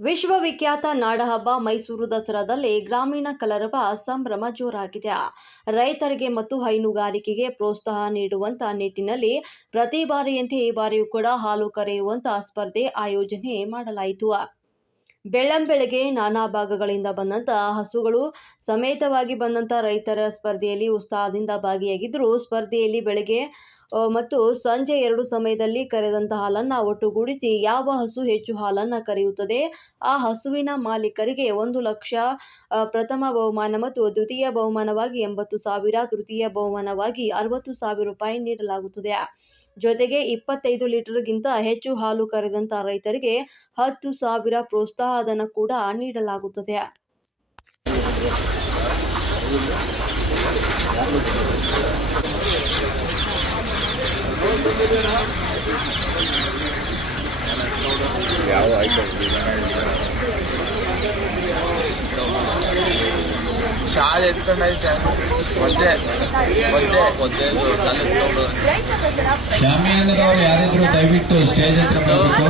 ವಿಶ್ವವಿಖ್ಯಾತ ನಾಡಹಬ್ಬ ಮೈಸೂರು ದಸರಾದಲ್ಲಿ ಗ್ರಾಮೀಣ ಕಲರವ ಸಂಭ್ರಮ ಜೋರಾಗಿದೆ. ರೈತರಿಗೆ ಮತ್ತು ಹೈನುಗಾರಿಕೆಗೆ ಪ್ರೋತ್ಸಾಹ ನೀಡುವಂತ ನಿಟ್ಟಿನಲ್ಲಿ ಪ್ರತಿ ಬಾರಿಯಂತೆ ಈ ಬಾರಿಯೂ ಕೂಡ ಹಾಲು ಕರೆಯುವಂತಹ ಸ್ಪರ್ಧೆ ಆಯೋಜನೆ ಮಾಡಲಾಯಿತು. ಬೆಳ್ಳಂಬೆಳಗ್ಗೆ ನಾನಾ ಭಾಗಗಳಿಂದ ಬಂದಂತ ಹಸುಗಳು ಸಮೇತವಾಗಿ ಬಂದಂತ ರೈತರ ಸ್ಪರ್ಧೆಯಲ್ಲಿ ಉತ್ಸಾಹದಿಂದ ಭಾಗಿಯಾಗಿದ್ದರು ಸ್ಪರ್ಧೆಯಲ್ಲಿ ಬೆಳಗ್ಗೆ ಮತ್ತು ಸಂಜೆ ಎರಡು ಸಮಯದಲ್ಲಿ ಕರೆದಂತ ಹಾಲನ್ನು ಒಟ್ಟುಗೂಡಿಸಿ ಯಾವ ಹಸು ಹೆಚ್ಚು ಹಾಲನ್ನ ಕರೆಯುತ್ತದೆ? ಆ ಹಸುವಿನ ಮಾಲೀಕರಿಗೆ ಒಂದು ಲಕ್ಷ ಪ್ರಥಮ ಬಹುಮಾನ ಮತ್ತು ದ್ವಿತೀಯ ಬಹುಮಾನವಾಗಿ ಎಂಬತ್ತು ಸಾವಿರ, ತೃತೀಯ ಬಹುಮಾನವಾಗಿ ಅರವತ್ತು ಸಾವಿರ ರೂಪಾಯಿ ನೀಡಲಾಗುತ್ತದೆ. ಜೊತೆಗೆ ಇಪ್ಪತ್ತೈದು ಲೀಟರ್ಗಿಂತ ಹೆಚ್ಚು ಹಾಲು ಕರೆದಂಥ ರೈತರಿಗೆ ಹತ್ತು ಸಾವಿರ ಪ್ರೋತ್ಸಾಹಧನ ಕೂಡ ನೀಡಲಾಗುತ್ತದೆ. ಯಾವ ಶಾಲೆ ಎತ್ಕೊಂಡೈತೆ. ಒದ್ದೆ ಒದ್ದೆ. ಒದ್ದೆ ಶಾಲೆ ಎತ್ಕೊಂಡು ಶಾಮಿಯಾನದವ್ರು ಯಾರಿದ್ರು ದಯವಿಟ್ಟು ಸ್ಟೇಜ್ ಹತ್ರ ಬರಬೇಕು.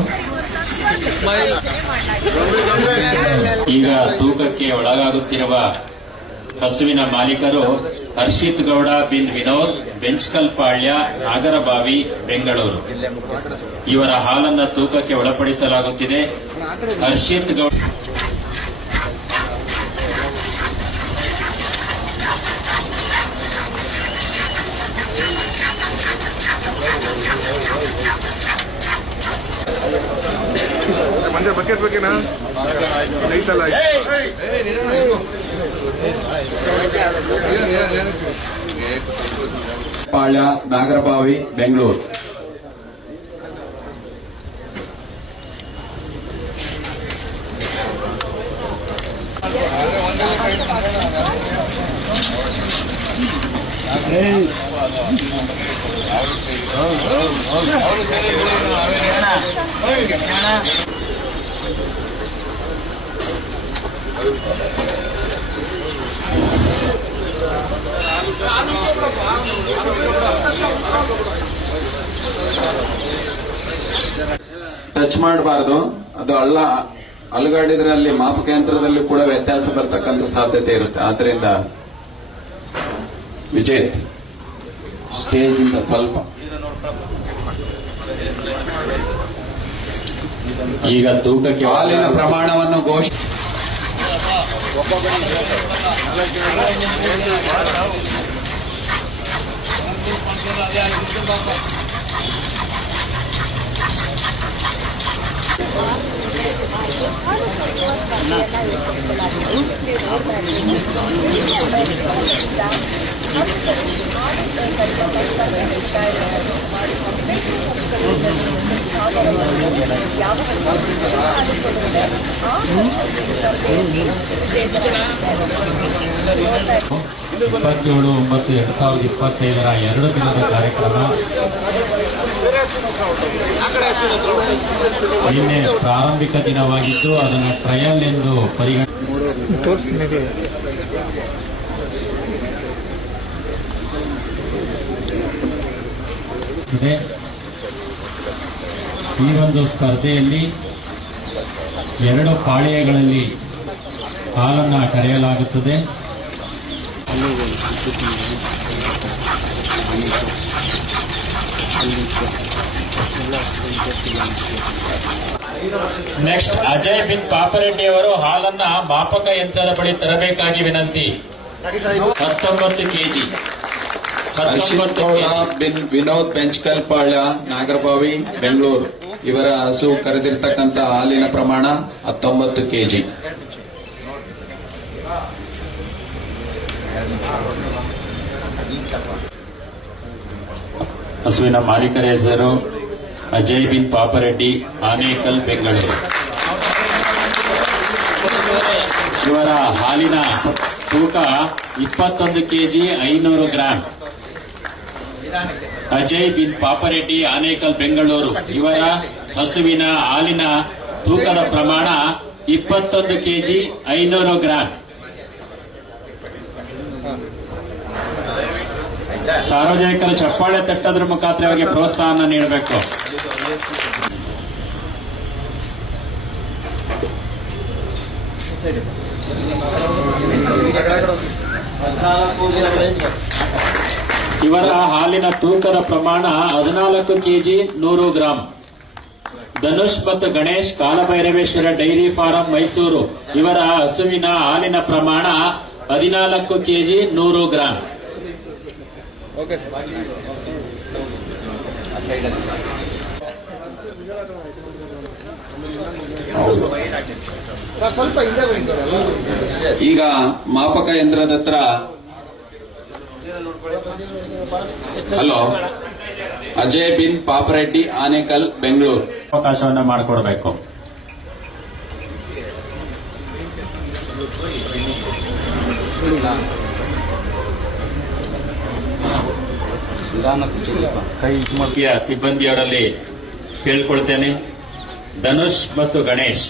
ಈಗ ತೂಕಕ್ಕೆ ಒಳಗಾಗುತ್ತಿರುವ ಹಸುವಿನ ಮಾಲೀಕರು ಹರ್ಷಿತ್ ಗೌಡ ಬಿನ್ ವಿನೋದ್ ಬೆಂಚ್ಕಲ್ ಪಾಳ್ಯ ನಾಗರಬಾವಿ ಬೆಂಗಳೂರು ಇವರ ಹಾಲನ್ನು ತೂಕಕ್ಕೆ ಒಳಪಡಿಸಲಾಗುತ್ತಿದೆ ಹರ್ಷಿತ್ ಗೌಡ ಬಕೆಟ್ ಬೇಕೇನಾ ಐತಲ್ಲ ಪಾಳ್ಯ ನಾಗರಬಾವಿ ಬೆಂಗಳೂರು. ಟಚ್ ಮಾಡಬಾರ್ದು. ಅದು ಅಲ್ಲ ಅಲುಗಾಡಿದ್ರೆ ಅಲ್ಲಿ ಮಾಪಕ ಯಂತ್ರದಲ್ಲಿ ಕೂಡ ವ್ಯತ್ಯಾಸ ಬರ್ತಕ್ಕಂಥ ಸಾಧ್ಯತೆ ಇರುತ್ತೆ. ಆದ್ರಿಂದ ವಿಜಯ್ ಸ್ಟೇಜ್ ಇಂದ ಸ್ವಲ್ಪ. ಈಗ ತೂಕಕ್ಕೆ ಹಾಲಿನ ಪ್ರಮಾಣವನ್ನು では、やはり。ಇಪ್ಪತ್ತೇಳು ಒಂಬತ್ತು ಎರಡ್ ಸಾವಿರದ ಇಪ್ಪತ್ತೈದರ ಎರಡು ದಿನದ ಕಾರ್ಯಕ್ರಮ. ನಿನ್ನೆ ಪ್ರಾರಂಭಿಕ ದಿನವಾಗಿದ್ದು ಅದನ್ನು ಟ್ರಯಲ್ ಎಂದು ಪರಿಗಣ. ಈ ಒಂದು ಸ್ಪರ್ಧೆಯಲ್ಲಿ ಎರಡು ಪಾಳೆಯಗಳಲ್ಲಿ ಹಾಲನ್ನು ಕರೆಯಲಾಗುತ್ತದೆ ನೆಕ್ಸ್ಟ್ ಅಜಯ್ ಬಿನ್ ಪಾಪರೆಡ್ಡಿ ಅವರು ಹಾಲನ್ನ ಮಾಪಕ ಯಂತ್ರದ ಬಳಿ ತರಬೇಕಾಗಿ ವಿನಂತಿ. ಹತ್ತೊಂಬತ್ತು ಕೆಜಿ. ಬಿನ್ ವಿನೋದ್ ಬೆಂಚ್ಕಲ್ ಪಾಳ್ಯ ನಾಗರಬಾವಿ ಬೆಂಗಳೂರು. ಇವರ ಹಸು ಕರೆದಿರ್ತಕ್ಕಂಥ ಹಾಲಿನ ಪ್ರಮಾಣ ಹತ್ತೊಂಬತ್ತು ಕೆಜಿ. ಹಸುವಿನ ಮಾಲೀಕರ ಹೆಸರು ಅಜಯ್ ಬಿನ್ ಪಾಪರೆಡ್ಡಿ, ಆನೇಕಲ್ ಬೆಂಗಳೂರು. ಇವರ ಹಾಲಿನ ತೂಕ ಇಪ್ಪತ್ತೊಂದು ಕೆಜಿ ಐನೂರು ಗ್ರಾಂ. ಅಜಯ್ ಬಿನ್ ಪಾಪರೆಡ್ಡಿ, ಆನೇಕಲ್ ಬೆಂಗಳೂರು. ಇವರ ಹಸುವಿನ ಹಾಲಿನ ತೂಕದ ಪ್ರಮಾಣ ಇಪ್ಪತ್ತೊಂದು ಕೆಜಿ ಐನೂರು ಗ್ರಾಂ. ಸಾರ್ವಜನಿಕರು ಚಪ್ಪಾಳೆ ತಟ್ಟೋದ್ರ ಮುಖಾಂತರ ಅವರಿಗೆ ಪ್ರೋತ್ಸಾಹನ ನೀಡಬೇಕು. ಇವರ ಹಾಲಿನ ತೂಕದ ಪ್ರಮಾಣ ಹದಿನಾಲ್ಕು ಕೆಜಿ ನೂರು ಗ್ರಾಂ. ಧನುಷ್ ಮತ್ತು ಗಣೇಶ್ ಕಾಲಭೈರವೇಶ್ವರ ಡೈರಿ ಫಾರಂ ಮೈಸೂರು. ಇವರ ಹಸುವಿನ ಹಾಲಿನ ಪ್ರಮಾಣ ಹದಿನಾಲ್ಕು ಕೆಜಿ ನೂರು ಗ್ರಾಂ. ಈಗ ಮಾಪಕ ಯಂತ್ರದ ಹತ್ರ ಹಲೋ. ಅಜಯ್ ಬಿನ್ ಪಾಪರೆಡ್ಡಿ ಆನೇಕಲ್ ಬೆಂಗಳೂರು. ಅವಕಾಶವನ್ನ ಮಾಡಿಕೊಡ್ಬೇಕು. ಮುಖ್ಯ ಸಿಬ್ಬಂದಿಯವರಲ್ಲಿ ಕೇಳ್ಕೊಳ್ತೇನೆ. ಧನುಷ್ ಮತ್ತು Ganesh.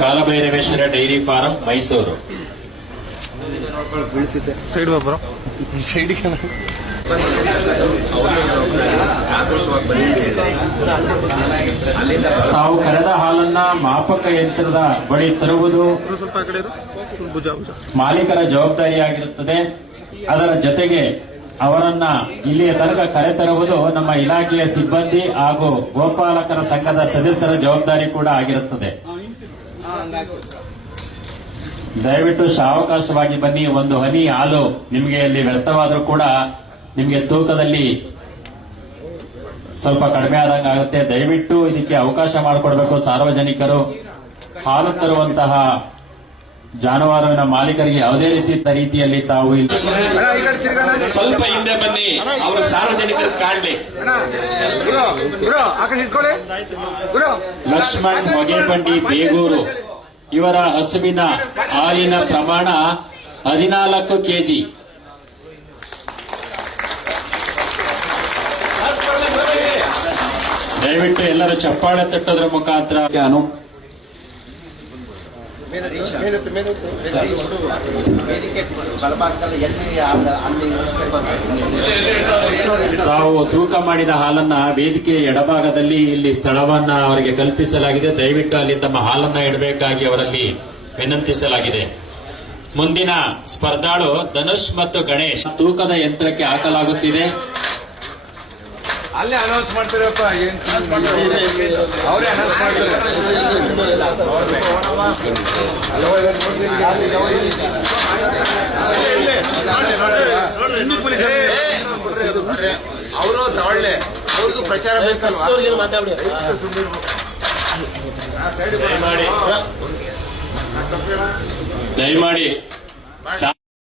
Kalabhairaveshwara dairy farm Mysuru. Side Babar ತಾವು ಕರೆದ ಹಾಲನ್ನ ಮಾಪಕ ಯಂತ್ರದ ಬಳಿ ತರುವುದು ಮಾಲೀಕರ ಜವಾಬ್ದಾರಿಯಾಗಿರುತ್ತದೆ. ಅದರ ಜೊತೆಗೆ ಅವರನ್ನ ಇಲ್ಲಿಯ ತನಕ ಕರೆತರುವುದು ನಮ್ಮ ಇಲಾಖೆಯ ಸಿಬ್ಬಂದಿ ಹಾಗೂ ಗೋಪಾಲಕರ ಸಂಘದ ಸದಸ್ಯರ ಜವಾಬ್ದಾರಿ ಕೂಡ ಆಗಿರುತ್ತದೆ. ದಯವಿಟ್ಟು ಸಾವಕಾಶವಾಗಿ ಬನ್ನಿ, ಒಂದು ಹನಿ ಹಾಲು ನಿಮಗೆ ಇಲ್ಲಿ ವ್ಯರ್ಥವಾದರೂ ಕೂಡ ನಿಮಗೆ ತೂಕದಲ್ಲಿ ಸ್ವಲ್ಪ ಕಡಿಮೆ ಆದಂಗೆ ಆಗುತ್ತೆ. ದಯವಿಟ್ಟು ಇದಕ್ಕೆ ಅವಕಾಶ ಮಾಡಿಕೊಡ್ಬೇಕು ಸಾರ್ವಜನಿಕರು. ಹಾಲು ತರುವಂತಹ ಜಾನುವಾರುವಿನ ಮಾಲೀಕರಿಗೆ ಯಾವುದೇ ರೀತಿ ರೀತಿಯಲ್ಲಿ ತಾವು ಇಲ್ಲಿ ಸ್ವಲ್ಪ ಹಿಂದೆ ಬನ್ನಿ. ಅವರು ಸಾರ್ವಜನಿಕರು ಕಾಣಲಿ. ಲಕ್ಷ್ಮಣ್ ಹೊಗೆಬಂಡಿ ಬೇಗೂರು. ಇವರ ಹಸುವಿನ ಹಾಲಿನ ಪ್ರಮಾಣ ಹದಿನಾಲ್ಕು ಕೆಜಿ. ದಯವಿಟ್ಟು ಎಲ್ಲರೂ ಚಪ್ಪಾಳೆ ತಟ್ಟೋದ್ರ ಮುಖಾಂತರ. ತಾವು ತೂಕ ಮಾಡಿದ ಹಾಲನ್ನ ವೇದಿಕೆಯ ಎಡಭಾಗದಲ್ಲಿ ಇಲ್ಲಿ ಸ್ಥಳವನ್ನ ಅವರಿಗೆ ಕಲ್ಪಿಸಲಾಗಿದೆ. ದಯವಿಟ್ಟು ಅಲ್ಲಿ ತಮ್ಮ ಹಾಲನ್ನ ಇಡಬೇಕಾಗಿ ಅವರಲ್ಲಿ ವಿನಂತಿಸಲಾಗಿದೆ. ಮುಂದಿನ ಸ್ಪರ್ಧಾಳು ಧನುಷ್ ಮತ್ತು ಗಣೇಶ್. ತೂಕದ ಯಂತ್ರಕ್ಕೆ ಹಾಕಲಾಗುತ್ತಿದೆ. ಅಲ್ಲೇ ಅನೌನ್ಸ್ ಮಾಡ್ತಾರಪ್ಪ ಏನ್ ಅವರೇ ಅನೌನ್ಸ್ ಮಾಡ್ತಾರೆ. ಅವರು. ತಗೊಳ್ಳೆ ಅವ್ರಿಗೂ ಪ್ರಚಾರ ಬೇಕಲ್ವಾ? ದಯಮಾಡಿ ಸಾ-